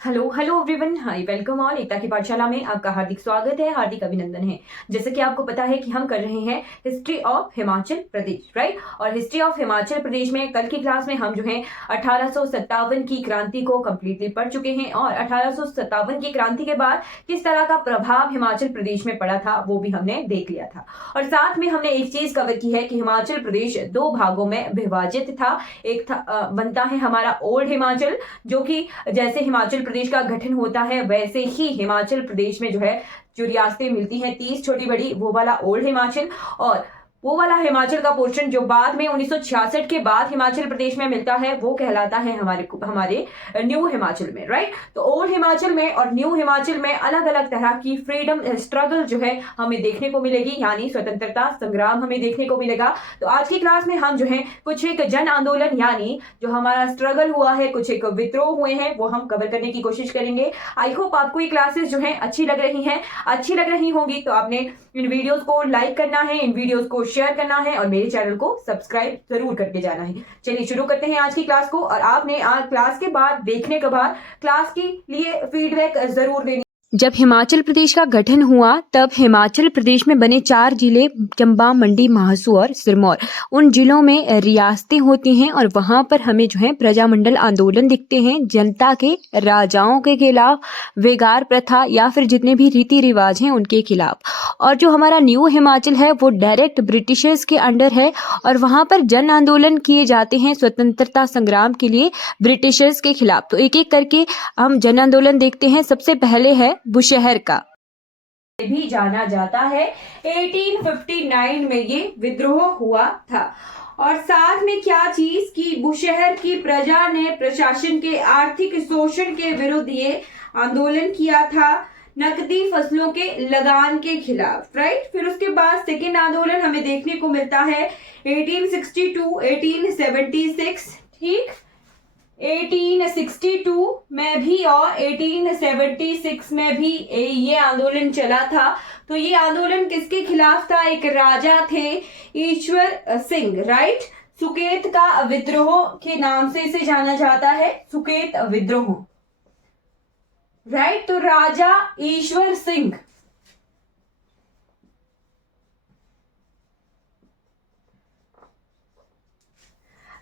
Hello hello everyone, hi welcome all. Ekta की पाठशाला में आपका हार्दिक स्वागत है, हार्दिक अभिनंदन है। जैसे कि आपको पता है कि हम कर रहे हैं history of Himachal Pradesh, right. और हिस्ट्री ऑफ हिमाचल प्रदेश में कल की क्लास में हम जो है 1857 की क्रांति को कंप्लीटली पढ़ चुके हैं और 1857 की क्रांति के बाद किस तरह का प्रभाव हिमाचल प्रदेश में पड़ा था वो भी हमने देख लिया था। और साथ में हमने एक चीज कवर की है कि हिमाचल प्रदेश दो भागों में विभाजित था। एक था बनता है हमारा ओल्ड हिमाचल, जो कि जैसे हिमाचल प्रदेश का गठन होता है वैसे ही हिमाचल प्रदेश में जो रियासतें मिलती हैं 30 छोटी बड़ी, वो वाला ओल्ड हिमाचल। और वो वाला हिमाचल का पोर्शन जो बाद में 1966 के बाद हिमाचल प्रदेश में मिलता है वो कहलाता है हमारे न्यू हिमाचल में, राइट। तो ओल्ड हिमाचल में और न्यू हिमाचल में अलग अलग तरह की फ्रीडम स्ट्रगल जो है हमें देखने को मिलेगी, यानी स्वतंत्रता संग्राम हमें देखने को मिलेगा। तो आज की क्लास में हम जो है कुछ एक जन आंदोलन यानी जो हमारा स्ट्रगल हुआ है, कुछ एक विद्रोह हुए हैं, वो हम कवर करने की कोशिश करेंगे। आई होप आपको ये क्लासेस जो है अच्छी लग रही होंगी। तो आपने इन वीडियोस को लाइक करना है, इन वीडियोस को शेयर करना है और मेरे चैनल को सब्सक्राइब जरूर करके जाना है। चलिए शुरू करते हैं आज की क्लास को। और आपने आज क्लास के बाद देखने के बाद क्लास के लिए फीडबैक जरूर देनी। जब हिमाचल प्रदेश का गठन हुआ तब हिमाचल प्रदेश में बने 4 जिले चंबा, मंडी, महासू और सिरमौर, उन जिलों में रियासतें होती हैं और वहां पर हमें जो है प्रजामंडल आंदोलन दिखते हैं जनता के, राजाओं के खिलाफ, वेगार प्रथा या फिर जितने भी रीति रिवाज हैं उनके खिलाफ। और जो हमारा न्यू हिमाचल है वो डायरेक्ट ब्रिटिशर्स के अंडर है और वहां पर जन आंदोलन किए जाते हैं स्वतंत्रता संग्राम के लिए ब्रिटिशर्स के खिलाफ। तो एक एक करके हम जन आंदोलन देखते हैं। सबसे पहले है बुशहर का, भी जाना जाता है। 1859 में ये विद्रोह हुआ था। और साथ में क्या चीज की बुशहर की प्रजा ने प्रशासन के आर्थिक शोषण के विरुद्ध ये आंदोलन किया था, नकदी फसलों के लगान के खिलाफ, राइट। फिर उसके बाद सेकेंड आंदोलन हमें देखने को मिलता है 1862, 1876, ठीक। 1862 में भी और 1876 में भी ये आंदोलन चला था। तो ये आंदोलन किसके खिलाफ था? एक राजा थे ईश्वर सिंह, राइट। सुकेत का विद्रोह के नाम से इसे जाना जाता है, सुकेत विद्रोह, राइट। तो राजा ईश्वर सिंह,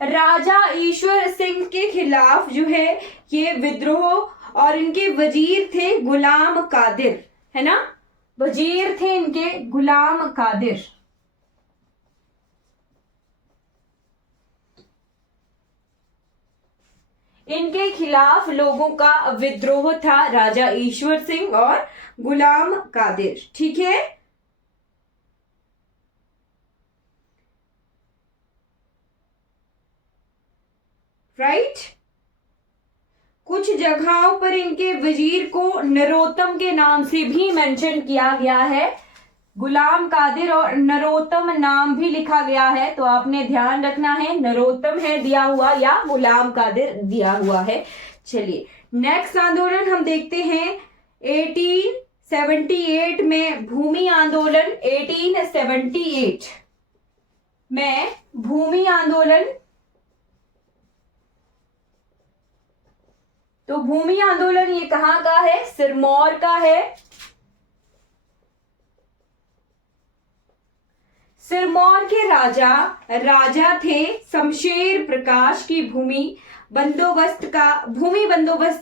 राजा ईश्वर सिंह के खिलाफ जो है ये विद्रोह, और इनके वजीर थे गुलाम कादिर, है ना। वजीर थे इनके गुलाम कादिर। इनके खिलाफ लोगों का विद्रोह था, राजा ईश्वर सिंह और गुलाम कादिर, ठीक है। राइट। कुछ जगहों पर इनके वजीर को नरोत्तम के नाम से भी मेंशन किया गया है, गुलाम कादिर और नरोत्तम नाम भी लिखा गया है। तो आपने ध्यान रखना है नरोत्तम है दिया हुआ या गुलाम कादिर दिया हुआ है। चलिए नेक्स्ट आंदोलन हम देखते हैं 1878 में भूमि आंदोलन। 1878 में भूमि आंदोलन, तो भूमि आंदोलन ये कहां का है? सिरमौर का है। सिरमौर के राजा थे शमशेर प्रकाश की भूमि बंदोबस्त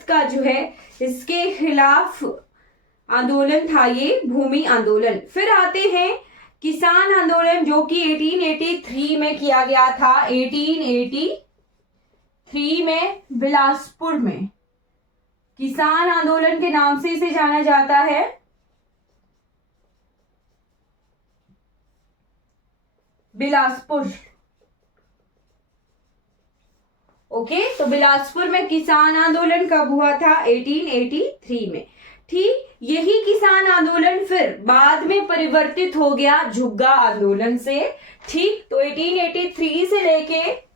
का जो है इसके खिलाफ आंदोलन था ये भूमि आंदोलन। फिर आते हैं किसान आंदोलन, जो कि 1883 में किया गया था। 1883 में बिलासपुर में किसान आंदोलन के नाम से इसे जाना जाता है। बिलासपुर, ओके। तो बिलासपुर में किसान आंदोलन कब हुआ था? 1883 में, ठीक। यही किसान आंदोलन फिर बाद में परिवर्तित हो गया झुग्गा आंदोलन से, ठीक। तो 1883 से लेके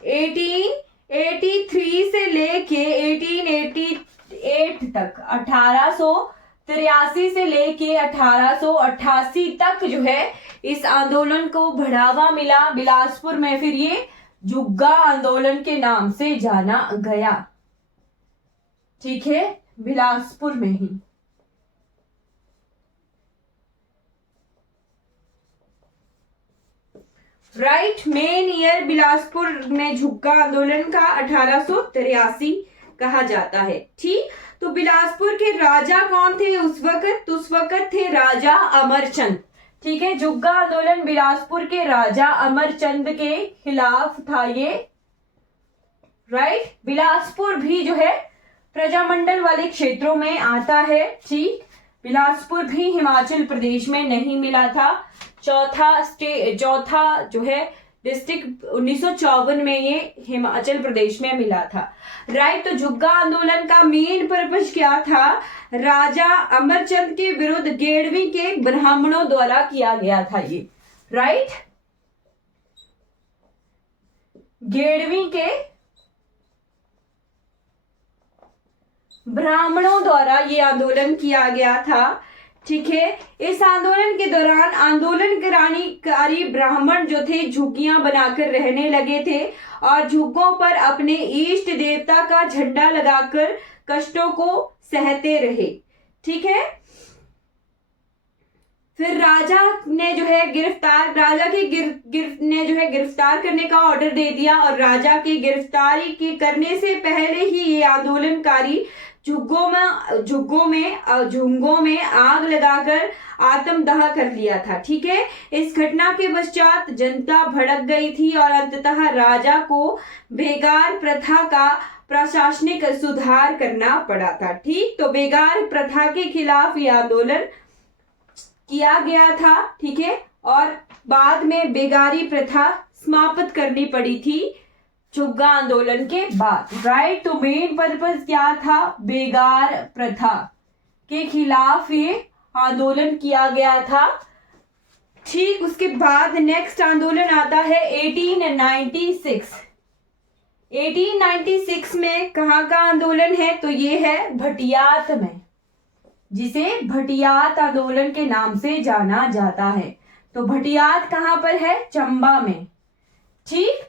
1883 से लेके 1888 तक, 1883 से लेके 1888 तक जो है इस आंदोलन को बढ़ावा मिला बिलासपुर में। फिर ये जुग्गा आंदोलन के नाम से जाना गया, ठीक है, बिलासपुर में ही। राइट, मेन ईयर बिलासपुर में जुग्गा आंदोलन का 1883 कहा जाता है। ठीक, तो बिलासपुर के राजा कौन थे उस वक्त? उस वक्त थे राजा अमरचंद। ठीक है, जुग्गा आंदोलन बिलासपुर के राजा अमरचंद के खिलाफ था ये। राइट, बिलासपुर भी जो है प्रजामंडल वाले क्षेत्रों में आता है। ठीक, बिलासपुर भी हिमाचल प्रदेश में नहीं मिला था। चौथा जो है डिस्ट्रिक्ट 1954 में ये हिमाचल प्रदेश में मिला था। राइट, तो जुग्गा आंदोलन का मेन पर्पस क्या था? राजा अमरचंद के विरुद्ध गेड़वी के ब्राह्मणों द्वारा किया गया था ये। राइट, गेड़वी के ब्राह्मणों द्वारा ये आंदोलन किया गया था। ठीक है, इस आंदोलन के दौरान आंदोलनकारी ब्राह्मण जो थे झुग्गियां बनाकर रहने लगे थे और झुग्गों पर अपने इष्ट देवता का झंडा लगाकर कष्टों को सहते रहे। ठीक है, फिर राजा ने जो है गिरफ्तार करने का ऑर्डर दे दिया और राजा की गिरफ्तारी के करने से पहले ही ये आंदोलनकारी झुग्गों में आग लगाकर आत्मदाह कर लिया था। ठीक है, इस घटना के पश्चात जनता भड़क गई थी और अंततः राजा को बेगार प्रथा का प्रशासनिक सुधार करना पड़ा था। ठीक, तो बेगार प्रथा के खिलाफ यह आंदोलन किया गया था। ठीक है, और बाद में बेगारी प्रथा समाप्त करनी पड़ी थी जुग्गा आंदोलन के बाद। राइट, तो मेन पर्पस क्या था? बेगार प्रथा के खिलाफ ये आंदोलन किया गया था। ठीक, उसके बाद नेक्स्ट आंदोलन आता है 1896। 1896 में कहाँ का आंदोलन है? तो ये है भटियात में, जिसे भटियात आंदोलन के नाम से जाना जाता है। तो भटियात कहाँ पर है? चंबा में। ठीक,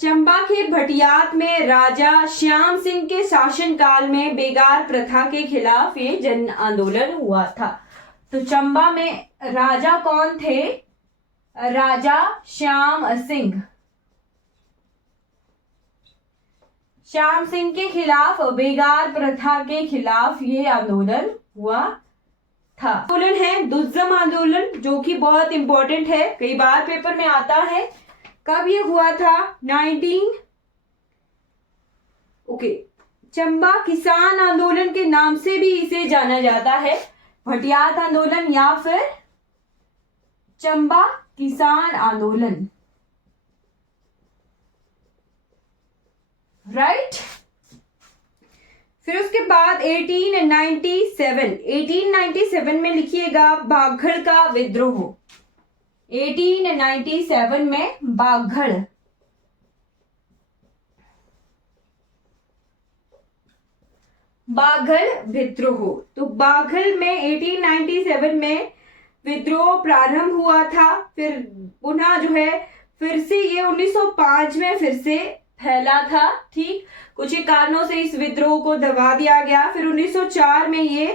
चंबा के भटियात में राजा श्याम सिंह के शासनकाल में बेगार प्रथा के खिलाफ ये जन आंदोलन हुआ था। तो चंबा में राजा कौन थे? राजा श्याम सिंह। श्याम सिंह के खिलाफ बेगार प्रथा के खिलाफ ये आंदोलन हुआ था। आंदोलन है दुज्जम आंदोलन, जो कि बहुत इंपॉर्टेंट है, कई बार पेपर में आता है। कब ये हुआ था? चंबा किसान आंदोलन के नाम से भी इसे जाना जाता है, भटियात आंदोलन या फिर चंबा किसान आंदोलन। राइट, फिर उसके बाद 1897 में लिखिएगा बाघड़ का विद्रोह। 1897 में बाघड़ विद्रोह। तो बाघड़ में 1897 में विद्रोह प्रारंभ हुआ था। फिर पुनः जो है फिर से ये 1905 में फिर से फैला था। ठीक, कुछ ही कारणों से इस विद्रोह को दबा दिया गया। फिर 1904 में ये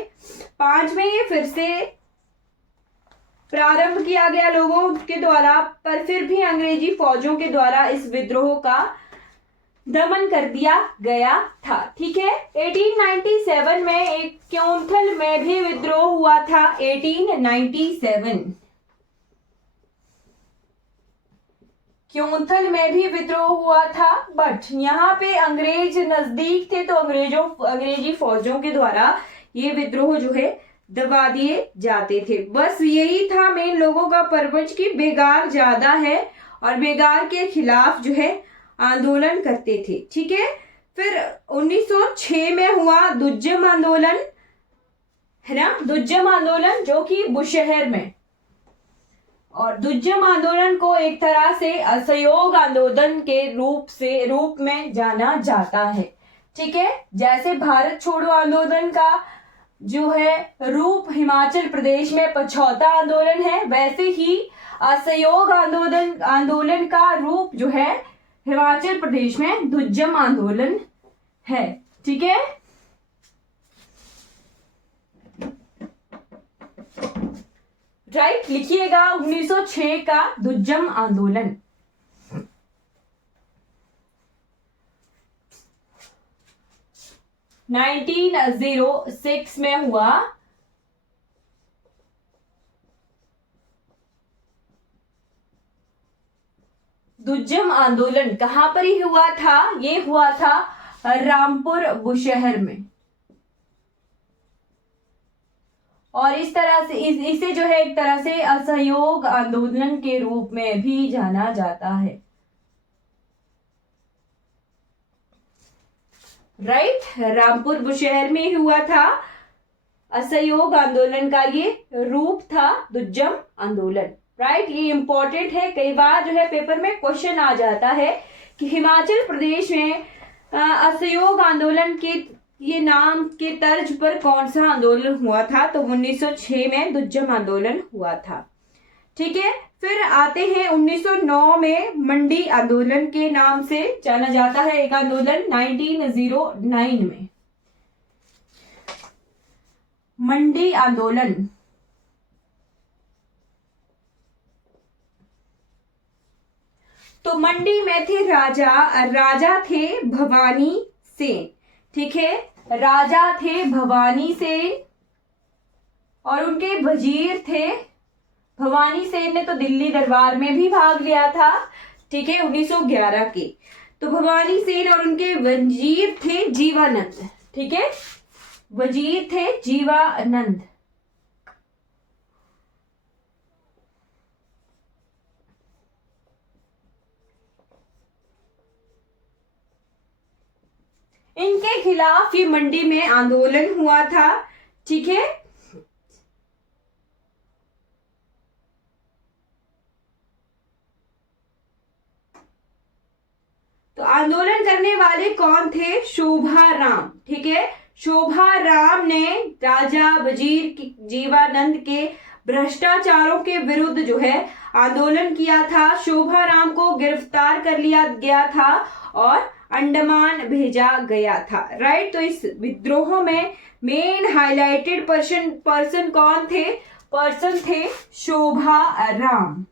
5 में ये फिर से प्रारंभ किया गया लोगों के द्वारा, पर फिर भी अंग्रेजी फौजों के द्वारा इस विद्रोह का दमन कर दिया गया था। ठीक है, 1897 में एक क्योंथल में भी विद्रोह हुआ था। 1897 क्योंथल में भी विद्रोह हुआ था, बट यहाँ पे अंग्रेज नजदीक थे, तो अंग्रेजी फौजों के द्वारा ये विद्रोह जो है दबा दिए जाते थे। बस यही था मेन लोगों का पर्पज की बेगार ज्यादा है और बेगार के खिलाफ जो है आंदोलन करते थे। ठीक है, फिर 1906 में हुआ दुज्जम आंदोलन, है ना, दुज्जम आंदोलन जो कि बुशहर में। और दुज्जम आंदोलन को एक तरह से असहयोग आंदोलन के रूप में जाना जाता है। ठीक है, जैसे भारत छोड़ो आंदोलन का जो है रूप हिमाचल प्रदेश में पछौता आंदोलन है, वैसे ही असहयोग आंदोलन का रूप जो है हिमाचल प्रदेश में दुज्जम आंदोलन है। ठीक है, राइट, लिखिएगा 1906 का दुज्जम आंदोलन। नाइनटीन 1906 में हुआ दुज्जम आंदोलन। कहां पर ही हुआ था? ये हुआ था रामपुर बुशहर में। और इस तरह से इसे जो है एक तरह से असहयोग आंदोलन के रूप में भी जाना जाता है। राइट, रामपुर बुशहर में हुआ था असहयोग आंदोलन का ये रूप था दुज्जम आंदोलन। राइट, ये इंपॉर्टेंट है, कई बार जो है पेपर में क्वेश्चन आ जाता है कि हिमाचल प्रदेश में असहयोग आंदोलन के ये नाम के तर्ज पर कौन सा आंदोलन हुआ था? तो 1906 में दुज्जम आंदोलन हुआ था। ठीक है, फिर आते हैं 1909 में मंडी आंदोलन के नाम से जाना जाता है एक आंदोलन। 1909 में मंडी आंदोलन। तो मंडी में थे राजा थे भवानी सेन। ठीक है, राजा थे भवानी सेन और उनके वजीर थे, भवानी सेन ने तो दिल्ली दरबार में भी भाग लिया था। ठीक है, 1911 के। तो भवानी सेन और उनके वजीर थे जीवानंद। ठीक है, वजीर थे जीवानंद। इनके खिलाफ ये मंडी में आंदोलन हुआ था। ठीक है, तो आंदोलन करने वाले कौन थे? शोभा राम। ठीक है, शोभा राम ने राजा वजीर जीवानंद के भ्रष्टाचारों के विरुद्ध जो है आंदोलन किया था। शोभा राम को गिरफ्तार कर लिया गया था और अंडमान भेजा गया था। राइट, तो इस विद्रोह में मेन हाईलाइटेड पर्सन कौन थे? पर्सन थे शोभा राम।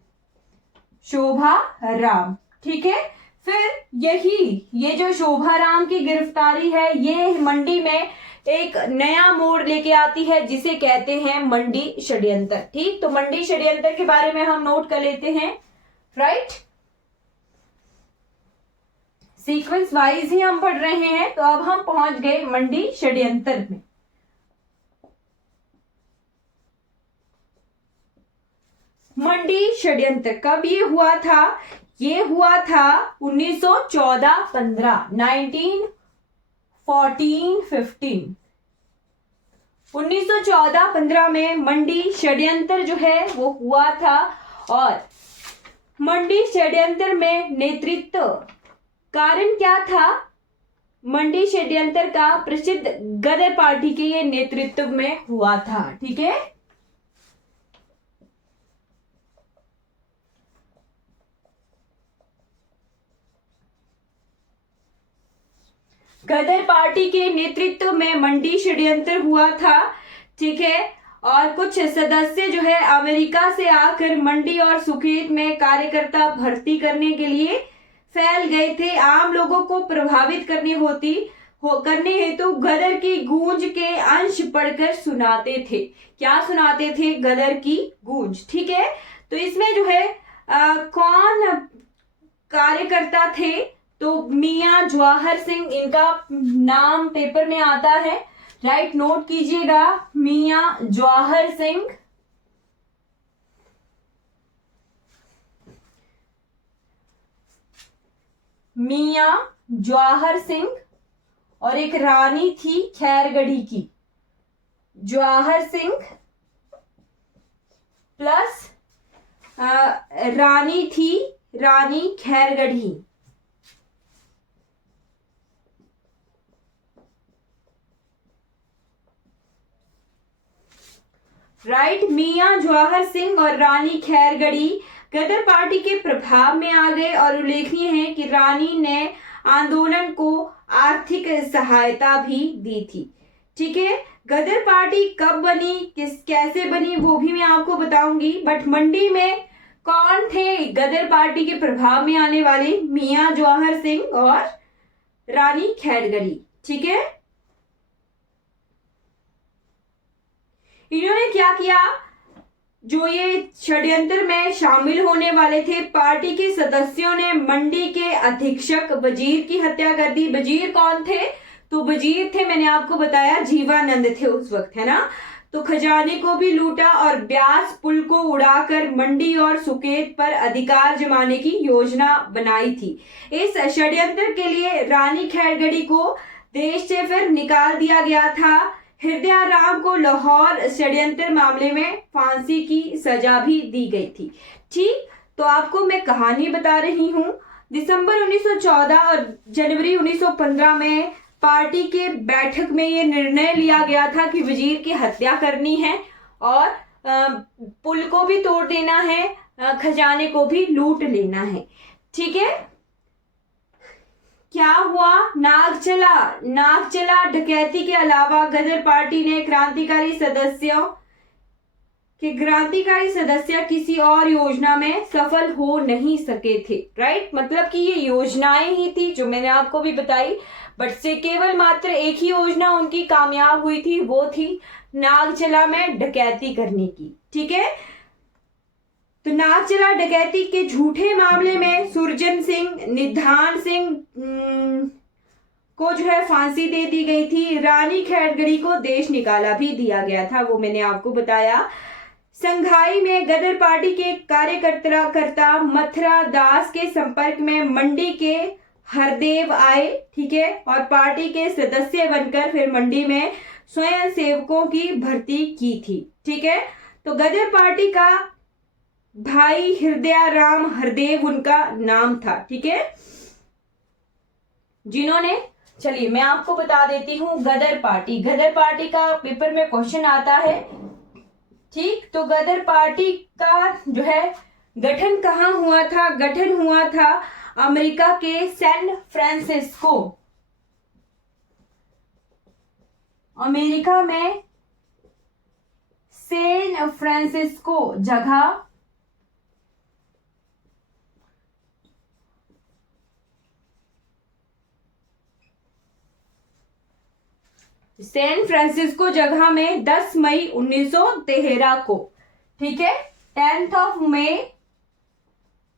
शोभा राम। ठीक है, फिर ये जो शोभा राम की गिरफ्तारी है ये मंडी में एक नया मोड़ लेके आती है जिसे कहते हैं मंडी षड्यंत्र। ठीक, तो मंडी षड्यंत्र के बारे में हम नोट कर लेते हैं। राइट, सीक्वेंस वाइज ही हम पढ़ रहे हैं। तो अब हम पहुंच गए मंडी षड्यंत्र में। मंडी षड्यंत्र कब ये हुआ था? ये हुआ था 1914-15, 1914-15। 1914-15 में मंडी षड्यंत्र जो है वो हुआ था। और मंडी षड्यंत्र में नेतृत्व कारण क्या था? मंडी षड्यंत्र का प्रसिद्ध गदर पार्टी के ये नेतृत्व में हुआ था। ठीक है, गदर पार्टी के नेतृत्व में मंडी षड्यंत्र हुआ था। ठीक है, और कुछ सदस्य जो है अमेरिका से आकर मंडी और सुखेत में कार्यकर्ता भर्ती करने के लिए फैल गए थे। आम लोगों को प्रभावित करने हेतु गदर की गूंज के अंश पढ़कर सुनाते थे। क्या सुनाते थे? गदर की गूंज। ठीक है, तो इसमें जो है कौन कार्यकर्ता थे? तो मियां जवाहर सिंह, इनका नाम पेपर में आता है। राइट, नोट कीजिएगा, मियां जवाहर सिंह। मियां जवाहर सिंह और एक रानी थी खैरगढ़ी की। जवाहर सिंह प्लस रानी थी रानी खैरगढ़ी। राइट। मियां जवाहर सिंह और रानी खैरगढ़ी गदर पार्टी के प्रभाव में आ गए और उल्लेखनीय है कि रानी ने आंदोलन को आर्थिक सहायता भी दी थी। ठीक है, गदर पार्टी कब बनी, कैसे बनी वो भी मैं आपको बताऊंगी। बट मंडी में कौन थे गदर पार्टी के प्रभाव में आने वाले? मियां जवाहर सिंह और रानी खैरगढ़ी। ठीक है, इन्होंने क्या किया? जो ये षड्यंत्र में शामिल होने वाले थे, पार्टी के सदस्यों ने मंडी के अधीक्षक वजीर की हत्या कर दी। वजीर कौन थे? तो वजीर थे, मैंने आपको बताया, जीवानंद थे उस वक्त, है ना। तो खजाने को भी लूटा और ब्यास पुल को उड़ाकर मंडी और सुकेत पर अधिकार जमाने की योजना बनाई थी। इस षड्यंत्र के लिए रानी खैरगढ़ी को देश से फिर निकाल दिया गया था। हृदय राम को लाहौर षड्यंत्र मामले में फांसी की सजा भी दी गई थी। ठीक, तो आपको मैं कहानी बता रही हूँ। दिसंबर 1914 और जनवरी 1915 में पार्टी के बैठक में ये निर्णय लिया गया था कि वजीर की हत्या करनी है और पुल को भी तोड़ देना है, खजाने को भी लूट लेना है। ठीक है, क्या हुआ? नागचला डकैती के अलावा गदर पार्टी ने क्रांतिकारी सदस्य किसी और योजना में सफल हो नहीं सके थे। राइट, मतलब कि ये योजनाएं ही थी जो मैंने आपको भी बताई, बट से केवल मात्र एक ही योजना उनकी कामयाब हुई थी, वो थी नागचला में डकैती करने की। ठीक है, तो नागचला डकैती के झूठे मामले में सुरजन सिंह, निधान सिंह को जो है फांसी दे दी गई थी। रानी खैरगढ़ी को देश निकाला भी दिया गया था, वो मैंने आपको बताया। संघाई में गदर पार्टी के कार्यकर्ता मथुरा दास के संपर्क में मंडी के हरदेव आए। ठीक है, और पार्टी के सदस्य बनकर फिर मंडी में स्वयं सेवकों की भर्ती की थी। ठीक है, तो गदर पार्टी का भाई हृदय राम हरदेव उनका नाम था। ठीक है, जिन्होंने, चलिए मैं आपको बता देती हूँ, गदर पार्टी का पेपर में क्वेश्चन आता है। ठीक, तो गदर पार्टी का जो है गठन कहाँ हुआ था? गठन हुआ था अमेरिका के सैन फ्रांसिस्को, अमेरिका में सैन फ्रांसिस्को जगह, सैन फ्रांसिस्को जगह में 10 मई 1913 को। ठीक है, 10 मई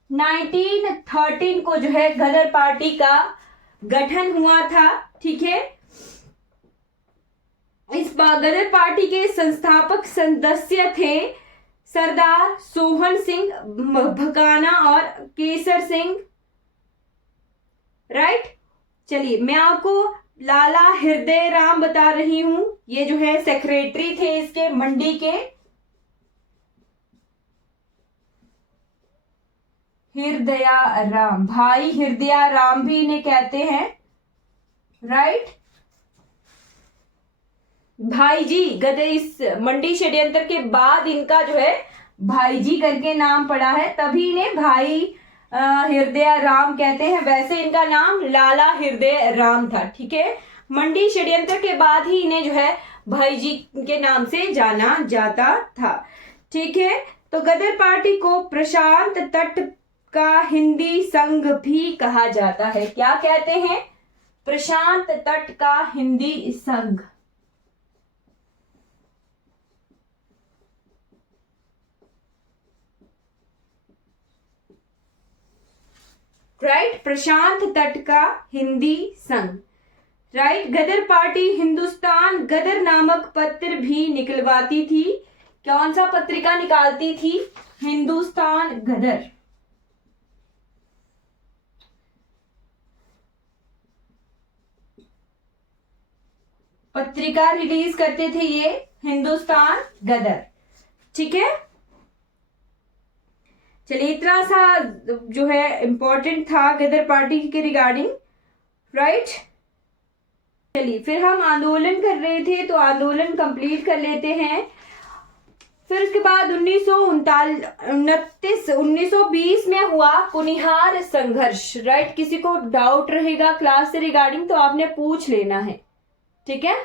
1913 को जो है गदर पार्टी का गठन हुआ था। ठीक है, इस गदर पार्टी के संस्थापक सदस्य थे सरदार सोहन सिंह भकाना और केसर सिंह। राइट, चलिए मैं आपको लाला हृदय राम बता रही हूं, ये जो है सेक्रेटरी थे इसके मंडी के। हृदय राम, भाई हृदय राम भी इन्हें कहते हैं। राइट, भाई जी, गदर इस मंडी षड्यंत्र के बाद इनका जो है भाई जी करके नाम पड़ा है, तभी इन्हें भाई हृदय राम कहते हैं। वैसे इनका नाम लाला हृदय राम था। ठीक है, मंडी षड्यंत्र के बाद ही इन्हें जो है भाई जी के नाम से जाना जाता था। ठीक है, तो गदर पार्टी को प्रशांत तट का हिंदी संघ भी कहा जाता है। क्या कहते हैं? प्रशांत तट का हिंदी संघ। राइट, प्रशांत तट का हिंदी संघ। राइट, गदर पार्टी हिंदुस्तान गदर नामक पत्र भी निकलवाती थी। कौन सा पत्रिका निकालती थी? हिंदुस्तान गदर। पत्रिका रिलीज करते थे ये हिंदुस्तान गदर। ठीक है, चलिए इतना सा जो है इंपॉर्टेंट था गदर पार्टी के रिगार्डिंग। राइट, चलिए फिर हम आंदोलन कर रहे थे तो आंदोलन कंप्लीट कर लेते हैं। फिर उसके बाद 1920 में हुआ कुनिहार संघर्ष। राइट, किसी को डाउट रहेगा क्लास से रिगार्डिंग तो आपने पूछ लेना है, ठीक है।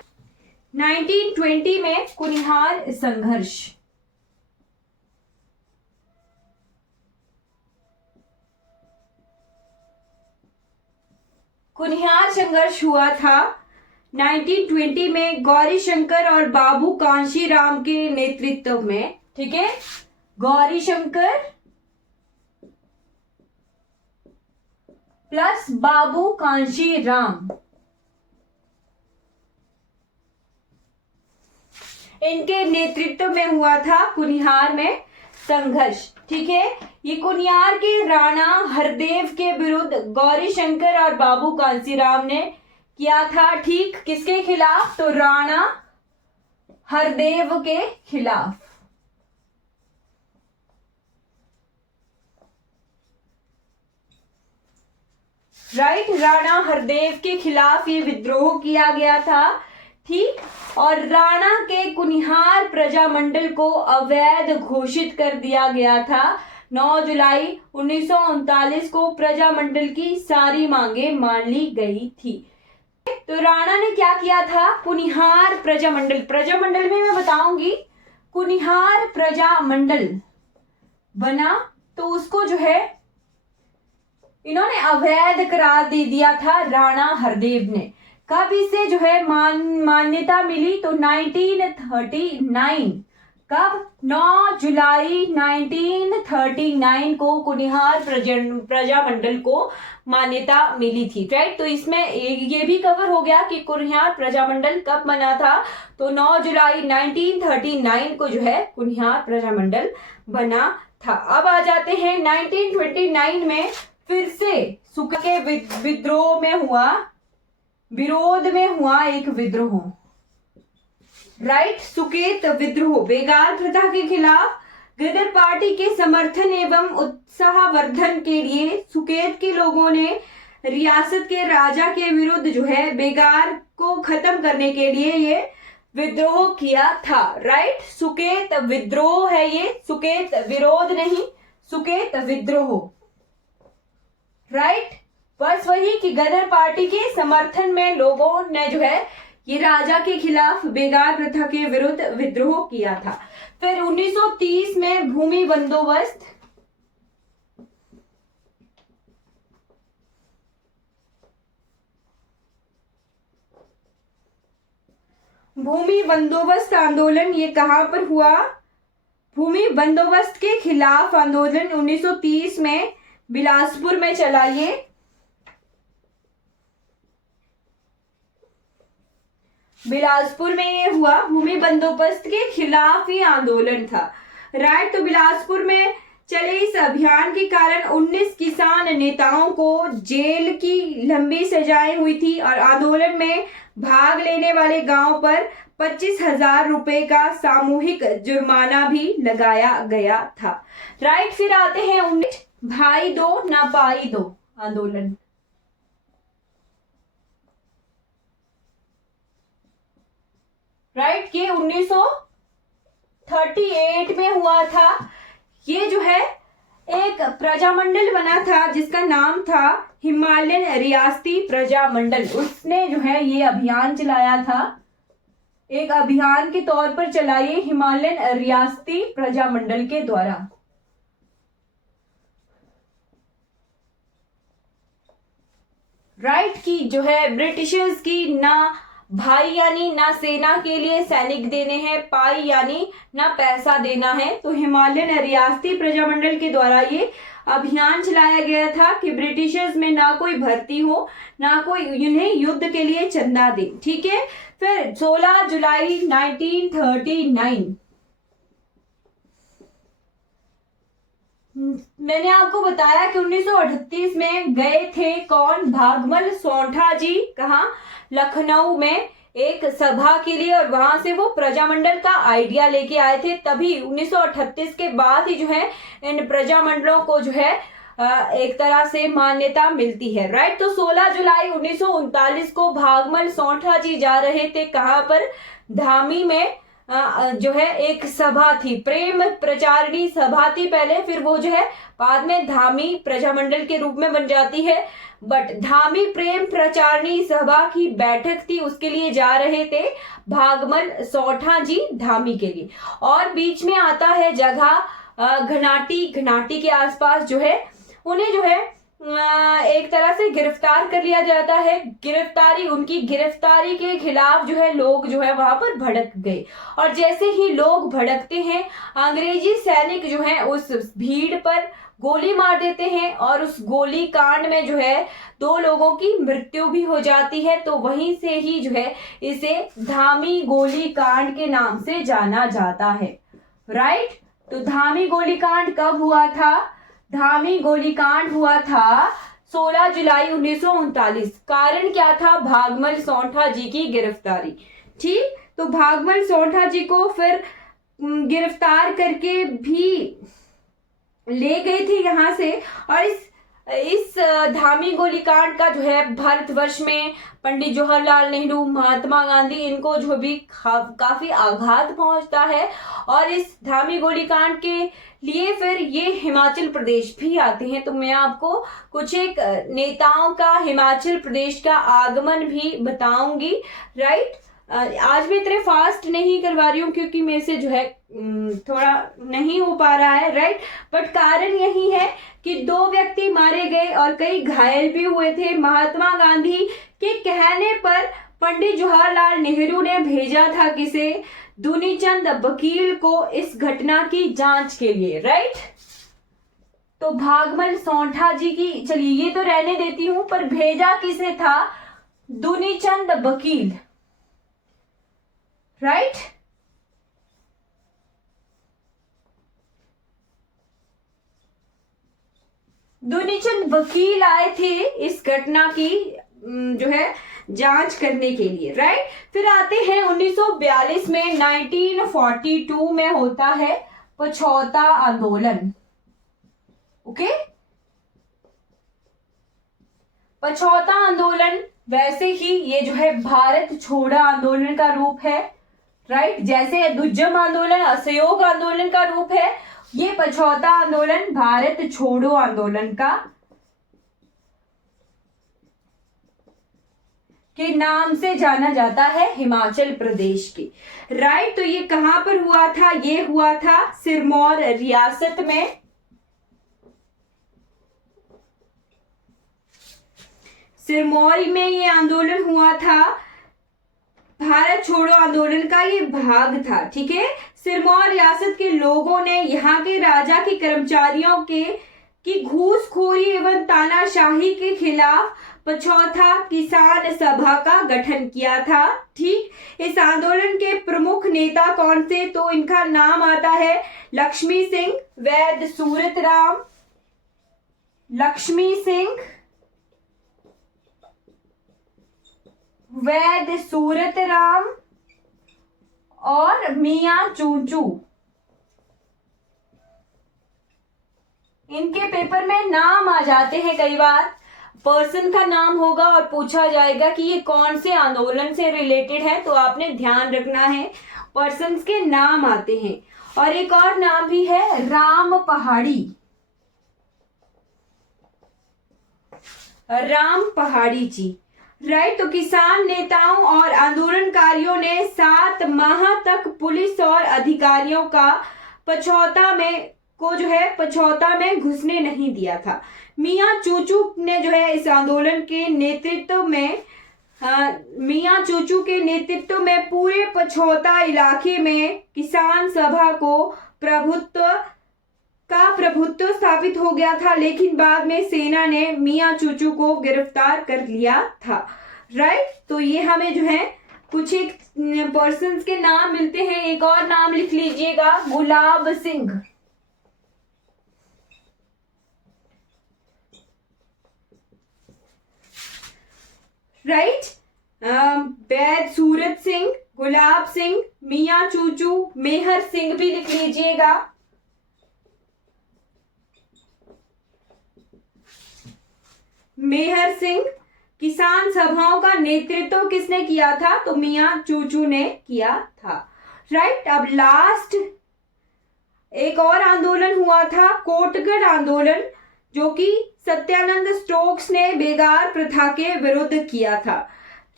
1920 में कुनिहार संघर्ष। कुनिहार संघर्ष हुआ था 1920 में गौरी शंकर और बाबू कांशीराम के नेतृत्व में, ठीक है। गौरी शंकर प्लस बाबू कांशीराम, इनके नेतृत्व में हुआ था कुनिहार में संघर्ष, ठीक है। ये कुनिहार के राणा हरदेव के विरुद्ध गौरी शंकर और बाबू कांसीराम ने किया था, ठीक। किसके खिलाफ? तो राणा हरदेव के खिलाफ। राइट, राणा हरदेव के खिलाफ ये विद्रोह किया गया था, ठीक। और राणा के कुनिहार प्रजामंडल को अवैध घोषित कर दिया गया था। 9 जुलाई 1939 को प्रजामंडल की सारी मांगे मान ली गई थी। तो राणा ने क्या किया था? कुनिहार प्रजामंडल में मैं बताऊंगी, कुनिहार प्रजामंडल बना तो उसको जो है इन्होंने अवैध करार दे दिया था राणा हरदेव ने। कब इसे जो है मान्यता मिली? तो 1939। कब? 9 जुलाई 1939 को कुनिहार प्रजामंडल को मान्यता मिली थी। राइट, तो इसमें ये भी कवर हो गया कि कुनिहार प्रजामंडल कब बना था। तो 9 जुलाई 1939 को जो है कुनिहार प्रजामंडल बना था। अब आ जाते हैं 1929 में फिर से सुकमा के विरोध में हुआ एक विद्रोह। राइट, सुकेत विद्रोह। बेगार प्रथा के खिलाफ गदर पार्टी के समर्थन एवं उत्साहवर्धन के लिए सुकेत के लोगों ने रियासत के राजा के विरुद्ध जो है बेगार को खत्म करने के लिए ये विद्रोह किया था। राइट, सुकेत विद्रोह है ये, सुकेत विरोध नहीं, सुकेत विद्रोह। राइट, बस वही कि गदर पार्टी के समर्थन में लोगों ने जो है ये राजा के खिलाफ बेगार प्रथा के विरुद्ध विद्रोह किया था। फिर 1930 में भूमि बंदोबस्त। भूमि बंदोबस्त आंदोलन ये कहां पर हुआ? भूमि बंदोबस्त के खिलाफ आंदोलन 1930 में बिलासपुर में चला। ये बिलासपुर में ये हुआ, भूमि बंदोबस्त के खिलाफ ही आंदोलन था। राइट, तो बिलासपुर में चले इस अभियान के कारण 19 किसान नेताओं को जेल की लंबी सजाएं हुई थी और आंदोलन में भाग लेने वाले गांव पर 25,000 रुपए का सामूहिक जुर्माना भी लगाया गया था। राइट, फिर आते हैं 19 भाई दो ना पाई दो आंदोलन। राइट, ये 1938 में हुआ था। ये जो है एक प्रजामंडल बना था जिसका नाम था हिमालयन रियासती प्रजामंडल। उसने जो है ये अभियान चलाया था, एक अभियान के तौर पर चलाए हिमालयन रियासती प्रजामंडल के द्वारा। राइट, की जो है ब्रिटिशर्स की ना भाई यानी ना सेना के लिए सैनिक देने हैं, पाई यानी ना पैसा देना है। तो हिमालयन रियासती प्रजामंडल के द्वारा ये अभियान चलाया गया था कि ब्रिटिशर्स में ना कोई भर्ती हो, ना कोई इन्हें युद्ध के लिए चंदा दे। ठीक है, फिर 16 जुलाई 1939 मैंने आपको बताया कि 1938 में गए थे कौन? भागमल सोंठा जी। कहा? लखनऊ में एक सभा के लिए, और वहां से वो प्रजामंडल का आइडिया लेके आए थे। तभी 1938 के बाद ही जो है इन प्रजामंडलों को जो है एक तरह से मान्यता मिलती है। राइट, तो 16 जुलाई 1939 को भागमल सोंठा जी जा रहे थे कहां पर? धामी में जो है एक सभा थी, प्रेम प्रचारिणी सभा थी पहले, फिर वो जो है बाद में धामी प्रजामंडल के रूप में बन जाती है। बट धामी प्रेम प्रचारिणी सभा की बैठक थी, उसके लिए जा रहे थे भागमल सौठा जी धामी के लिए। और बीच में आता है जगह घनाटी, घनाटी के आसपास जो है उन्हें जो है एक तरह से गिरफ्तार कर लिया जाता है। उनकी गिरफ्तारी के खिलाफ जो है लोग जो है वहां पर भड़क गए, और जैसे ही लोग भड़कते हैं अंग्रेजी सैनिक जो है उस भीड़ पर गोली मार देते हैं, और उस गोली कांड में जो है 2 लोगों की मृत्यु भी हो जाती है। तो वहीं से ही जो है इसे धामी गोली कांड के नाम से जाना जाता है, राइट। तो धामी गोली कांड कब हुआ था? धामी गोलीकांड हुआ था 16 जुलाई 1939। कारण क्या था? भागमल सौठा जी की गिरफ्तारी। ठीक, तो भागमल सौठा जी को फिर गिरफ्तार करके भी ले गए थे यहाँ से। और इस धामी गोलीकांड का जो है भारतवर्ष में पंडित जवाहरलाल नेहरू, महात्मा गांधी, इनको जो भी काफी आघात पहुंचता है। और इस धामी गोलीकांड के लिए फिर ये हिमाचल प्रदेश भी आते हैं। तो मैं आपको कुछ एक नेताओं का हिमाचल प्रदेश का आगमन भी बताऊंगी, राइट। आज मैं इतने फास्ट नहीं करवा रही हूँ क्योंकि मेरे से जो है थोड़ा नहीं हो पा रहा है, राइट। बट कारण यही है कि 2 व्यक्ति मारे गए और कई घायल भी हुए थे। महात्मा गांधी के कहने पर पंडित जवाहरलाल नेहरू ने भेजा था किसे? दुनीचंद वकील को इस घटना की जांच के लिए, राइट। तो भागमल सौठा जी की, चलिए ये तो रहने देती हूं, पर भेजा किसे था? दुनीचंद वकील, राइट। दुनीचंद वकील आए थे इस घटना की जो है जांच करने के लिए, राइट। फिर आते हैं 1942 में, 1942 में होता है पछौता आंदोलन। ओके, पछौता आंदोलन वैसे ही ये जो है भारत छोड़ो आंदोलन का रूप है, राइट। जैसे दुज्जम आंदोलन असहयोग आंदोलन का रूप है, ये पछौता आंदोलन भारत छोड़ो आंदोलन का के नाम से जाना जाता है हिमाचल प्रदेश की, राइट। तो ये कहां पर हुआ था? ये हुआ था सिरमौर रियासत में। सिरमौर में ये आंदोलन हुआ था, भारत छोड़ो आंदोलन का ये भाग था, ठीक है। सिरमौर रियासत के लोगों ने यहाँ के राजा के कर्मचारियों की घूसखोरी एवं तानाशाही के खिलाफ पछौता किसान सभा का गठन किया था, ठीक। इस आंदोलन के प्रमुख नेता कौन थे? तो इनका नाम आता है लक्ष्मी सिंह, वैद्य सूरतराम, लक्ष्मी सिंह, वैद्य सूरतराम और मियां चूचू। इनके पेपर में नाम आ जाते हैं, कई बार पर्सन का नाम होगा और पूछा जाएगा कि ये कौन से आंदोलन से रिलेटेड है, तो आपने ध्यान रखना है पर्सन्स के नाम आते हैं। और एक और नाम भी है राम पहाड़ी, राम पहाड़ी जी, राइट। तो किसान नेताओं और आंदोलनकारियों ने 7 माह तक पुलिस और अधिकारियों का पछौता में घुसने नहीं दिया था। मियां चूचू ने जो है इस आंदोलन के नेतृत्व में पूरे पछौता इलाके में किसान सभा को प्रभुत्व स्थापित हो गया था, लेकिन बाद में सेना ने मियां चूचू को गिरफ्तार कर लिया था, राइट। तो ये हमें जो है कुछ एक पर्सन्स के नाम मिलते हैं। एक और नाम लिख लीजिएगा, गुलाब सिंह, राइट। वैद्य सूरत सिंह, गुलाब सिंह, मियां चूचू, मेहर सिंह भी लिख लीजिएगा। मेहर सिंह। किसान सभाओं का नेतृत्व किसने किया था? तो मियां चूचू ने किया था, राइट। अब लास्ट एक और आंदोलन हुआ था, कोटगढ़ आंदोलन, जो कि सत्यानंद स्टोक्स ने बेगार प्रथा के विरुद्ध किया था।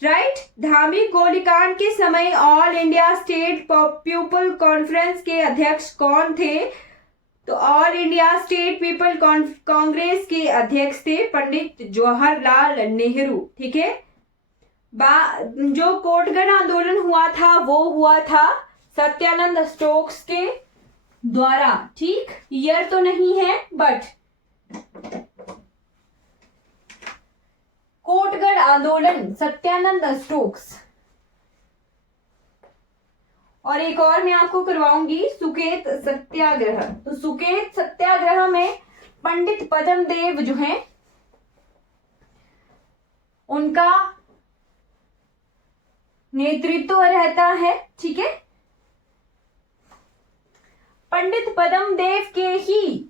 राइट। धार्मिक गोलीकांड के समय all India state people conference के अध्यक्ष कौन थे? तो all India state people Congress के अध्यक्ष थे पंडित जवाहरलाल नेहरू। ठीक है। जो कोटगढ़ आंदोलन हुआ था वो हुआ था सत्यानंद स्टोक्स के द्वारा। ठीक, ईयर तो नहीं है बट कोटगढ़ आंदोलन सत्यानंद स्टोक्स। और एक और मैं आपको करवाऊंगी, सुकेत सत्याग्रह। तो सुकेत सत्याग्रह में पंडित पद्मदेव जो हैं उनका नेतृत्व रहता है। ठीक है। पंडित पद्मदेव के ही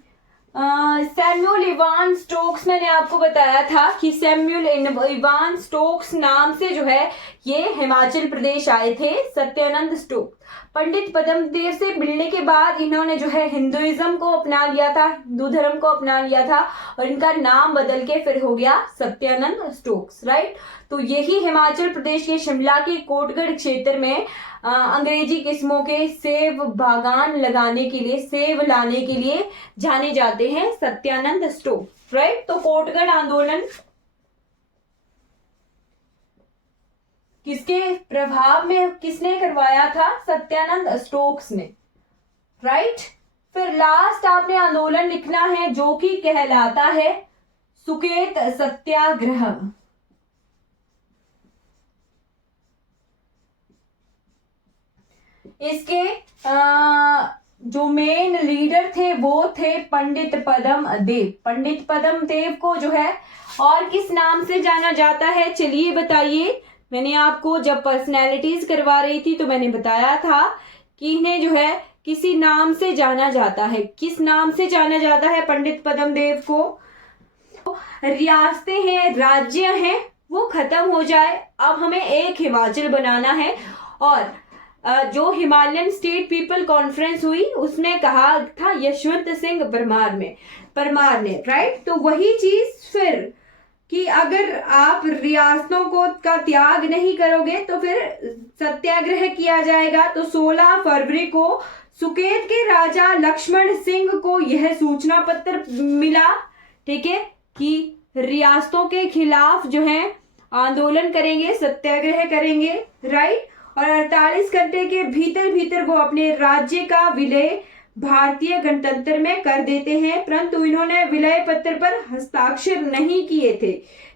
सैमुअल इवान स्टोक्स, मैंने आपको बताया था कि सैमुअल इवान स्टोक्स नाम से जो है ये हिमाचल प्रदेश आए थे सत्यानंद स्टोक्स। पंडित पद्मदेव से मिलने के बाद इन्होंने जो है हिंदुइज्म को अपना लिया था, हिंदू धर्म को अपना लिया था और इनका नाम बदल के फिर हो गया सत्यानंद स्टोक्स। राइट। तो यही हिमाचल प्रदेश के शिमला के कोटगढ़ क्षेत्र में अंग्रेजी किस्मों के सेब बागान लगाने के लिए, सेब लाने के लिए जाने जाते हैं सत्यानंद स्टोक्स। राइट। तो कोटगढ़ आंदोलन किसके प्रभाव में, किसने करवाया था? सत्यानंद स्टोक्स ने। राइट। फिर लास्ट आपने आंदोलन लिखना है जो कि कहलाता है सुकेत सत्याग्रह। इसके जो मेन लीडर थे वो थे पंडित पद्मदेव। पंडित पद्मदेव को जो है और किस नाम से जाना जाता है, चलिए बताइए। मैंने आपको जब पर्सनैलिटीज करवा रही थी तो मैंने बताया था कि इन्हें जो है किसी नाम से जाना जाता है। किस नाम से जाना जाता है पंडित पद्मदेव को? रियासतें हैं, राज्य हैं, वो खत्म हो जाए, अब हमें एक हिमाचल बनाना है। और जो हिमालयन स्टेट पीपल कॉन्फ्रेंस हुई उसने कहा था यशवंत सिंह परमार ने। राइट। तो वही चीज फिर कि अगर आप रियासतों को का त्याग नहीं करोगे तो फिर सत्याग्रह किया जाएगा। तो 16 फरवरी को सुकेत के राजा लक्ष्मण सिंह को यह सूचना पत्र मिला। ठीक है, कि रियासतों के खिलाफ जो है आंदोलन करेंगे, सत्याग्रह करेंगे। राइट। और 48 घंटे के भीतर वो अपने राज्य का विलय भारतीय गणतंत्र में कर देते हैं, परंतु इन्होंने विलय पत्र पर हस्ताक्षर नहीं किए थे।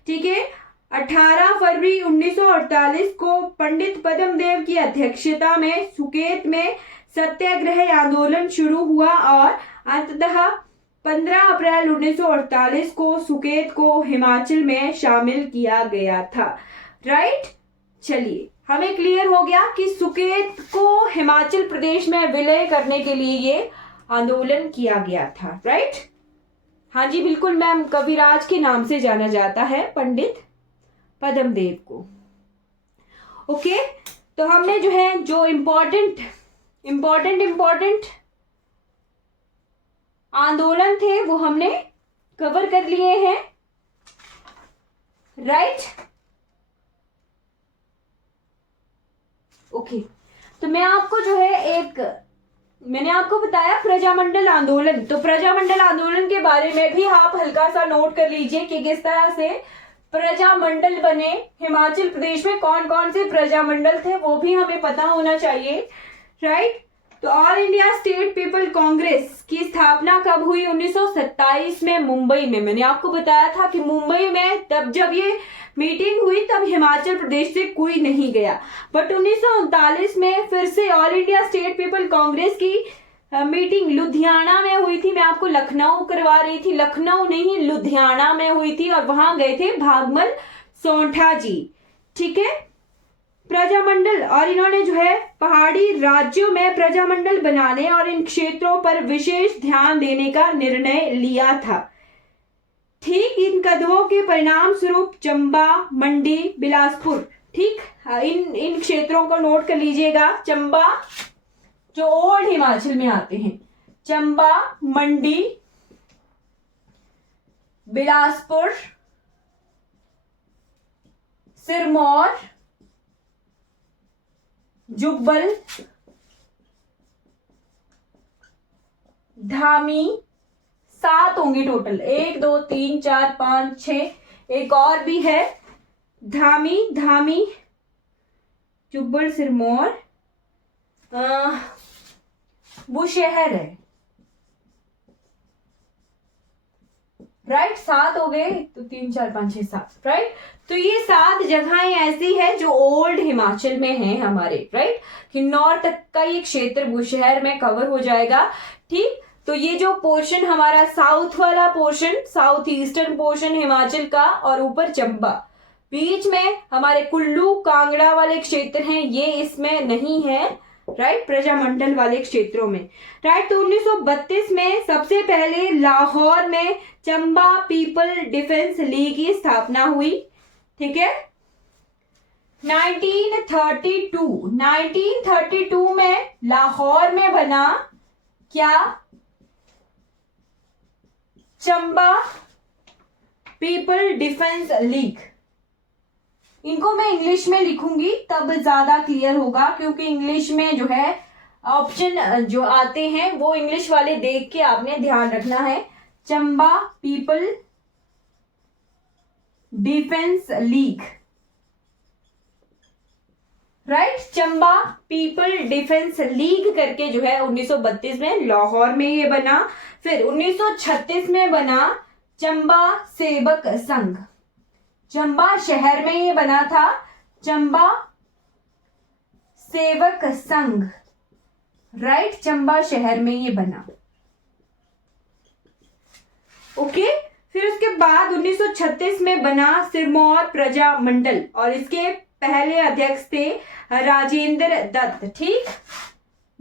ठीक है। 18 फरवरी 1948 को पंडित पद्मदेव की अध्यक्षता में सुकेत में सत्याग्रह आंदोलन शुरू हुआ और अंततः 15 अप्रैल 1948 को सुकेत को हिमाचल में शामिल किया गया था। राइट। चलिए, हमें क्लियर हो गया कि सुकेत को हिमाचल प्रदेश में विलय करने के लिए ये आंदोलन किया गया था। राइट। हाँ जी बिल्कुल मैम, कविराज के नाम से जाना जाता है पंडित पद्मदेव को। ओके। तो हमने जो है जो इम्पोर्टेंट आंदोलन थे वो हमने कवर कर लिए हैं। राइट। ओके। तो मैं आपको जो है मैंने आपको बताया प्रजामंडल आंदोलन। तो प्रजामंडल आंदोलन के बारे में भी आप हल्का सा नोट कर लीजिए कि किस तरह से प्रजामंडल बने। हिमाचल प्रदेश में कौन कौन से प्रजामंडल थे वो भी हमें पता होना चाहिए। राइट। तो all India state people Congress की स्थापना कब हुई? 1927 में मुंबई में। मैंने आपको बताया था कि मुंबई में तब जब ये मीटिंग हुई तब हिमाचल प्रदेश से कोई नहीं गया, बट 1939 में फिर से all India state people Congress की मीटिंग लुधियाना में हुई थी। मैं आपको लखनऊ करवा रही थी, लखनऊ नहीं लुधियाना में हुई थी और वहां गए थे भागमल सोंठा जी। ठीक है। प्रजामंडल, और इन्होंने जो है पहाड़ी राज्यों में प्रजामंडल बनाने और इन क्षेत्रों पर विशेष ध्यान देने का निर्णय लिया था। ठीक इन कदमों के परिणाम स्वरूप चंबा, मंडी, बिलासपुर, ठीक इन क्षेत्रों को नोट कर लीजिएगा। चंबा, जो ओल्ड हिमाचल में आते हैं, चंबा, मंडी, बिलासपुर, सिरमौर, जुब्बल, धामी, 7 होंगे टोटल, 1 2 3 4 5 6, एक और भी है धामी, जुब्बल, सिरमौर, बुशहर है, राइट। 7 हो गए, तो 3 4 5 6 7, राइट। तो ये 7 जगहें ऐसी है जो ओल्ड हिमाचल में है हमारे, राइट। किन्नौर तक का ये क्षेत्र बुशहर में कवर हो जाएगा, ठीक। तो ये जो पोर्शन हमारा साउथ वाला portion, south eastern portion Himachal का, और ऊपर चंबा, बीच में हमारे कुल्लू कांगड़ा वाले क्षेत्र हैं, ये इसमें नहीं है, राइट, प्रजामंडल वाले क्षेत्रों में, राइट। तो 1932 में सबसे पहले लाहौर में चंबा पीपल डिफेंस लीग की स्थापना हुई, ठीक है। 1932 में लाहौर में बना क्या, चंबा पीपल डिफेंस लीग। इनको मैं इंग्लिश में लिखूंगी तब ज्यादा क्लियर होगा, क्योंकि इंग्लिश में जो है ऑप्शन जो आते हैं वो इंग्लिश वाले देख के आपने ध्यान रखना है। Chamba people defence league, right, Chamba people defence league करके जो है 1932 में लाहौर में ये बना। फिर 1936 में बना चंबा सेवक संघ, चंबा शहर में ये बना था, चंबा सेवक संघ, राइट, चंबा शहर में ये बना, ओके। फिर उसके बाद 1936 में बना सिरमौर प्रजा मंडल, और इसके पहले अध्यक्ष थे राजेंद्र दत्त, ठीक।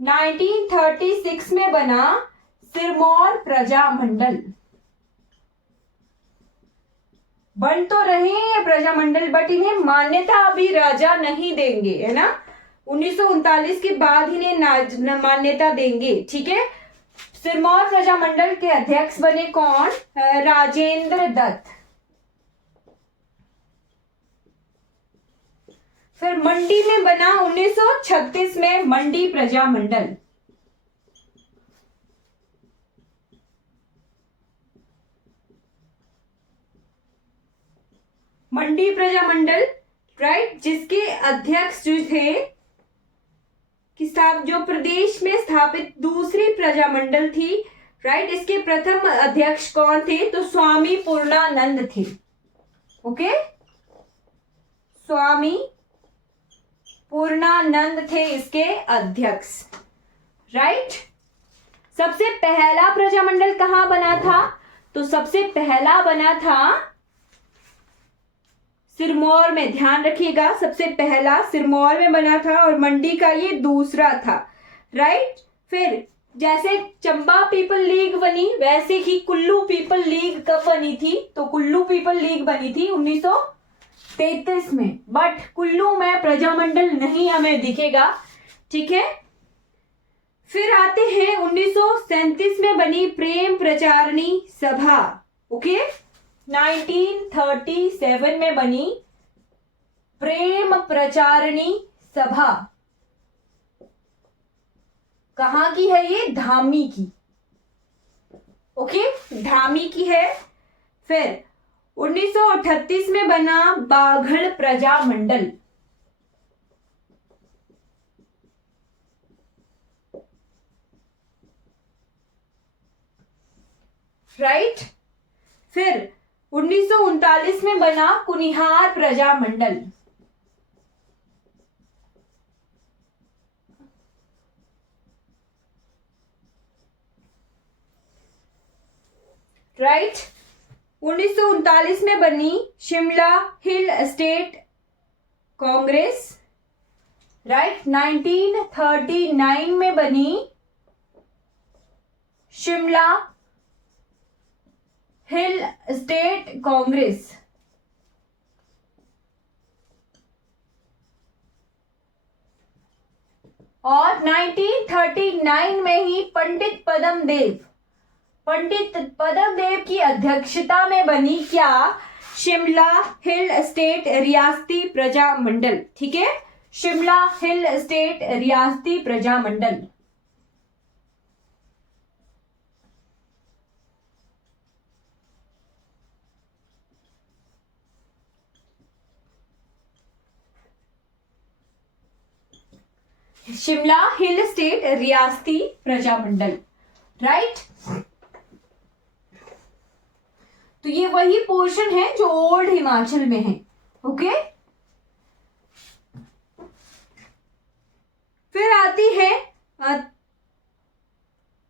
1936 में बना सिरमौर प्रजा मंडल। बन तो रहे हैं प्रजामंडल, बट इन्हें मान्यता अभी राजा नहीं देंगे, है ना। 1939 के बाद इन्हें मान्यता देंगे, ठीक है। सिरमौर प्रजामंडल के अध्यक्ष बने कौन, राजेंद्र दत्त। फिर मंडी में बना 1936 में मंडी प्रजामंडल, मंडी प्रजामंडल, राइट, जिसके अध्यक्ष जो थे, जो प्रदेश में स्थापित दूसरी प्रजामंडल थी, राइट, इसके प्रथम अध्यक्ष कौन थे, तो स्वामी पूर्णानंद थे, ओके, स्वामी पूर्णानंद थे इसके अध्यक्ष, राइट। सबसे पहला प्रजामंडल कहां बना था, तो सबसे पहला बना था सिरमौर में, ध्यान रखिएगा, सबसे पहला सिरमौर में बना था, और मंडी का ये दूसरा था, राइट। फिर जैसे चंबा पीपल लीग बनी, वैसे ही कुल्लू पीपल लीग कब बनी थी, तो कुल्लू पीपल लीग बनी थी 1933 में, बट कुल्लू में प्रजामंडल नहीं हमें दिखेगा, ठीक है। फिर आते हैं 1937 में बनी प्रेम प्रचारणी सभा, ओके। 1937 में बनी प्रेम प्रचारणी सभा, कहां की है ये, धामी की, ओके, धामी की है। फिर 1938 में बना बाघड़ प्रजामंडल, राइट। फिर 1939 में बना कुनिहार प्रजामंडल, राइट। 1939 में बनी Shimla hill state Congress, right. 1939 में बनी शिमला हिल स्टेट कांग्रेस, और 1939 में ही पंडित पद्म देव की अध्यक्षता में बनी क्या? शिमला हिल स्टेट रियासती प्रजा मंडल। ठीक है, शिमला हिल स्टेट रियासती प्रजा मंडल। शिमला हिल स्टेट रियासती प्रजा मंडल, राइट। तो ये वही पोर्शन है जो ओल्ड हिमाचल में है। ओके, फिर आती है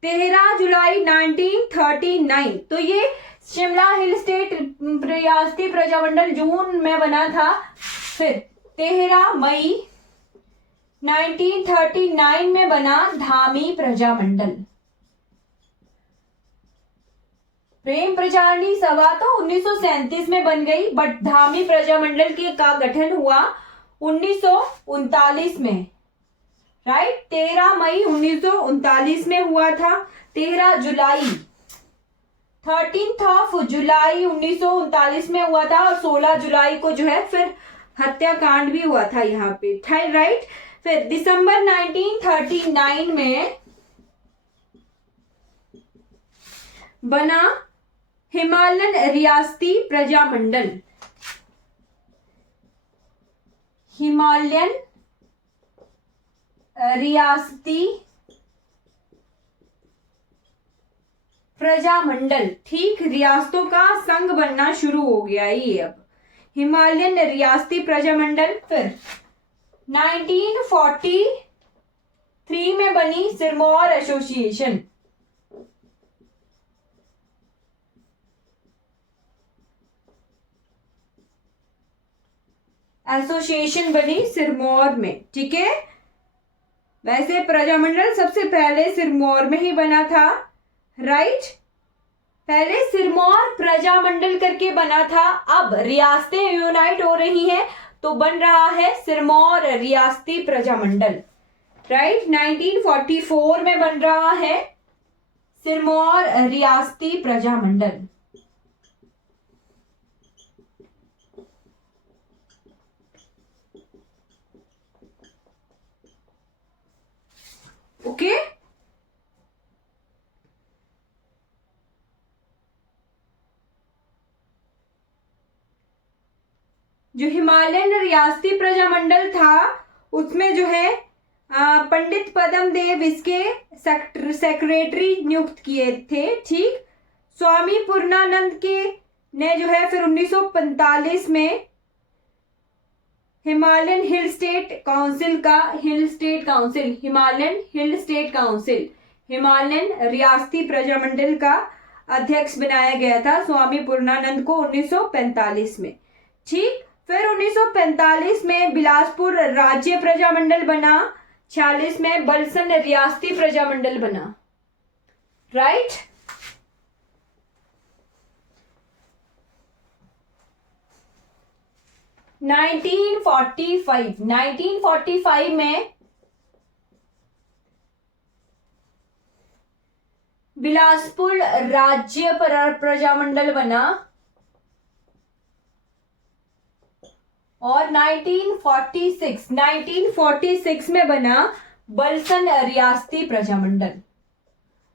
13 जुलाई 1939। तो ये शिमला हिल स्टेट रियासती प्रजामंडल जून में बना था। फिर 13 मई 1939 में बना धामी प्रजामंडल। प्रेम प्रचारणी सभा तो 1937 में बन गई, बट धामी प्रजामंडल के का गठन हुआ 1939 में, राइट। 13 मई 1939 में हुआ था। 13 जुलाई 13 जुलाई 1939 में हुआ था, और 16 जुलाई को जो है फिर हत्याकांड भी हुआ था यहाँ पे, राइट। फिर दिसंबर 1939 में बना हिमालयन रियासती प्रजामंडल। हिमालयन रियासती प्रजामंडल, ठीक, रियासतों का संघ बनना शुरू हो गया ये अब, हिमालयन रियासती प्रजामंडल। फिर 1943 में बनी सिरमौर एसोसिएशन। एसोसिएशन बनी सिरमौर में, ठीक है। वैसे प्रजामंडल सबसे पहले सिरमौर में ही बना था, राइट। पहले सिरमौर प्रजामंडल करके बना था, अब रियासतें यूनाइट हो रही हैं तो बन रहा है सिरमौर रियासती प्रजामंडल, राइट। 1944 में बन रहा है सिरमौर रियासती प्रजामंडल। ओके, जो हिमालयन रियासती प्रजामंडल था उसमें जो है पंडित पद्म देव इसके सेक्रेटरी नियुक्त किए थे, ठीक। स्वामी पूर्णानंद के ने जो है फिर 1945 में Himalayan hill state council Himalayan रियासती प्रजामंडल का अध्यक्ष बनाया गया था स्वामी पूर्णानंद को 1945 में, ठीक। फिर 1945 में बिलासपुर राज्य प्रजामंडल बना, 46 में बलसन रियासती प्रजामंडल बना, राइट। नाइनटीन फोर्टी फाइव में बिलासपुर राज्य प्रजामंडल बना, और 1946 में बना बलसन रियासती प्रजामंडल,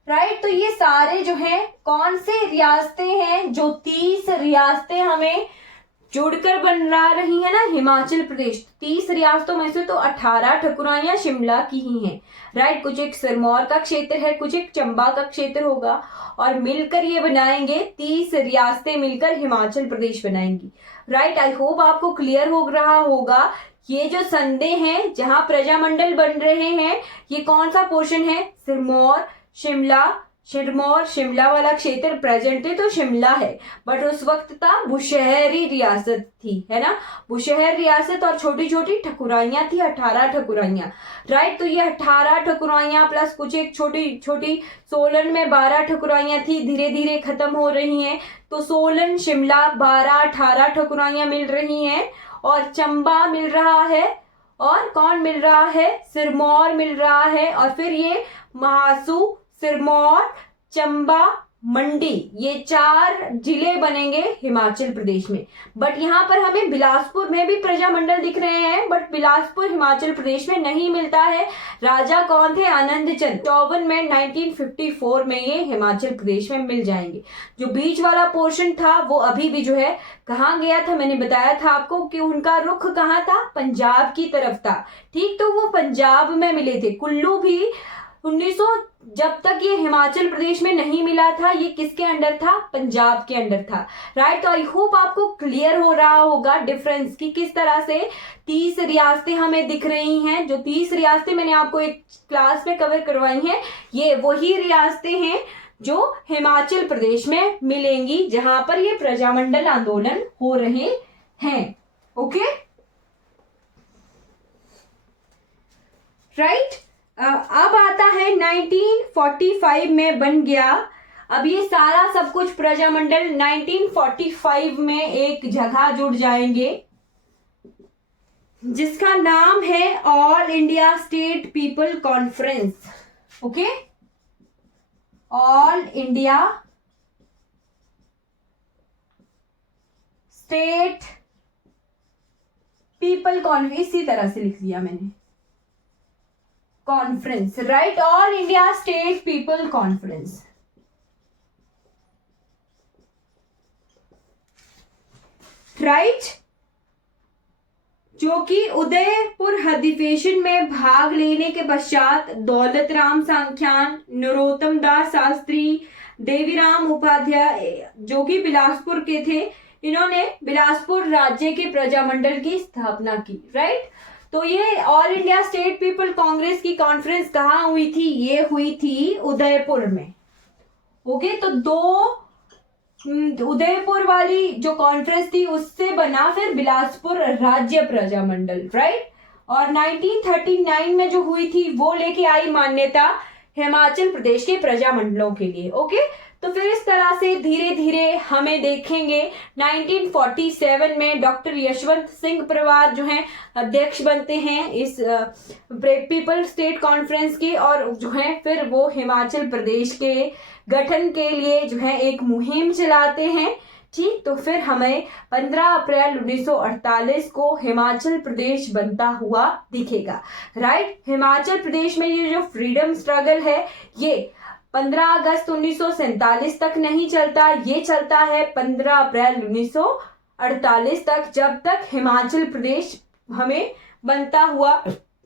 राइट। तो ये सारे जो हैं कौन से रियासतें हैं, जो 30 रियासतें हमें जुड़कर बन रही है ना हिमाचल प्रदेश। 30 रियासतों में से तो 18 ठकुराइयां शिमला की ही हैं, राइट। कुछ एक सिरमौर का क्षेत्र है, कुछ एक चंबा का क्षेत्र होगा, और मिलकर ये बनाएंगे 30 रियासतें मिलकर हिमाचल प्रदेश बनाएंगी, राइट। आई होप आपको क्लियर हो रहा होगा। ये जो संधे हैं जहां प्रजामंडल बन रहे हैं, ये कौन सा पोर्शन है? सिरमौर शिमला वाला क्षेत्र प्रेजेंटली तो शिमला है, बट उस वक्त था बुशहरी रियासत थी, है ना। बुशहर रियासत और छोटी छोटी ठकुराइयां थी, 18 ठकुराइयां, राइट। तो ये 18 ठकुराइयां प्लस कुछ एक छोटी छोटी, सोलन में 12 ठकुराइयां थी, धीरे धीरे खत्म हो रही हैं, तो सोलन शिमला 12-18 ठकुराइयां मिल रही हैं, और चंबा मिल रहा है, और कौन मिल रहा है, सिरमौर मिल रहा है, और फिर ये महासू, सिरमौर, चंबा, मंडी, ये 4 जिले बनेंगे हिमाचल प्रदेश में। बट यहाँ पर हमें बिलासपुर में भी प्रजामंडल दिख रहे हैं, बट बिलासपुर हिमाचल प्रदेश में नहीं मिलता है। राजा कौन थे, आनंद चंद, 54 में 1954 में ये हिमाचल प्रदेश में मिल जाएंगे। जो बीच वाला पोर्शन था वो अभी भी जो है कहाँ गया था, मैंने बताया था आपको कि उनका रुख कहाँ था, पंजाब की तरफ था। ठीक, तो वो पंजाब में मिले थे। कुल्लू भी 1900 जब तक ये हिमाचल प्रदेश में नहीं मिला था, ये किसके अंडर था, पंजाब के अंडर था। राइट, तो आई होप आपको क्लियर हो रहा होगा डिफरेंस कि किस तरह से 30 रियासतें हमें दिख रही हैं। जो 30 रियासतें मैंने आपको एक क्लास में कवर करवाई हैं, ये वही रियासतें हैं जो हिमाचल प्रदेश में मिलेंगी, जहां पर ये प्रजामंडल आंदोलन हो रहे हैं। Okay, right. अब आता है 1945 में बन गया। अब ये सारा सब कुछ प्रजामंडल 1945 में एक जगह जुड़ जाएंगे जिसका नाम है all India state people conference. Okay, all India state people conference, इसी तरह से लिख दिया मैंने, conference, right, all India state people conference. Right, जो कि उदयपुर अधिवेशन में भाग लेने के पश्चात दौलत राम सांख्यान, नरोत्तम दास शास्त्री, देवीराम उपाध्याय जो कि बिलासपुर के थे, इन्होंने बिलासपुर राज्य के प्रजामंडल की स्थापना की। राइट, तो ये all India state people Congress की कॉन्फ्रेंस कहाँ हुई थी, ये हुई थी उदयपुर में। ओके, तो उदयपुर वाली जो कॉन्फ्रेंस थी उससे बना फिर बिलासपुर राज्य प्रजामंडल। राइट, और 1939 में जो हुई थी वो लेके आई मान्यता हिमाचल प्रदेश के प्रजामंडलों के लिए। ओके, तो फिर इस तरह से धीरे धीरे हमें देखेंगे 1947 में डॉक्टर यशवंत सिंह परवार जो हैं अध्यक्ष बनते हैं इस पीपल स्टेट कॉन्फ्रेंस के, और जो है फिर वो हिमाचल प्रदेश के गठन के लिए जो है एक मुहिम चलाते हैं। ठीक, तो फिर हमें 15 अप्रैल 1948 को हिमाचल प्रदेश बनता हुआ दिखेगा। राइट, हिमाचल प्रदेश में ये जो फ्रीडम स्ट्रगल है ये 15 अगस्त 1947 तक नहीं चलता, ये चलता है 15 अप्रैल 1948 तक, जब तक हिमाचल प्रदेश हमें बनता हुआ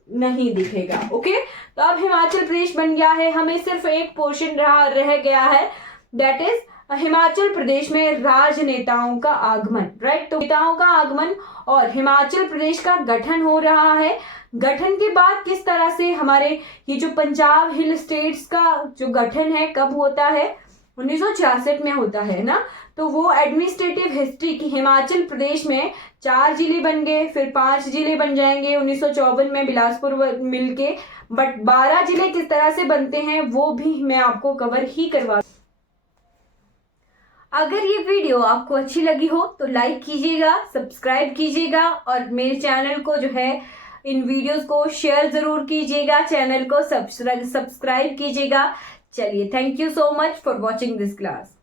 नहीं दिखेगा। ओके, तो अब हिमाचल प्रदेश बन गया है, हमें सिर्फ एक पोर्शन रह गया है, दैट इज हिमाचल प्रदेश में राजनेताओं का आगमन। राइट, तो नेताओं का आगमन और हिमाचल प्रदेश का गठन हो रहा है। गठन के बाद किस तरह से हमारे ये जो पंजाब हिल स्टेट्स का जो गठन है कब होता है, 1966 में होता है ना। तो वो एडमिनिस्ट्रेटिव हिस्ट्री की हिमाचल प्रदेश में 4 जिले बन गए, फिर 5 जिले बन जाएंगे 1954 में बिलासपुर मिलके, बट 12 जिले किस तरह से बनते हैं वो भी मैं आपको कवर ही करवा। अगर ये वीडियो आपको अच्छी लगी हो तो लाइक कीजिएगा, सब्सक्राइब कीजिएगा, और मेरे चैनल को जो है इन वीडियोस को शेयर जरूर कीजिएगा, चैनल को सब्सक्राइब कीजिएगा। चलिए, thank you so much for watching this class.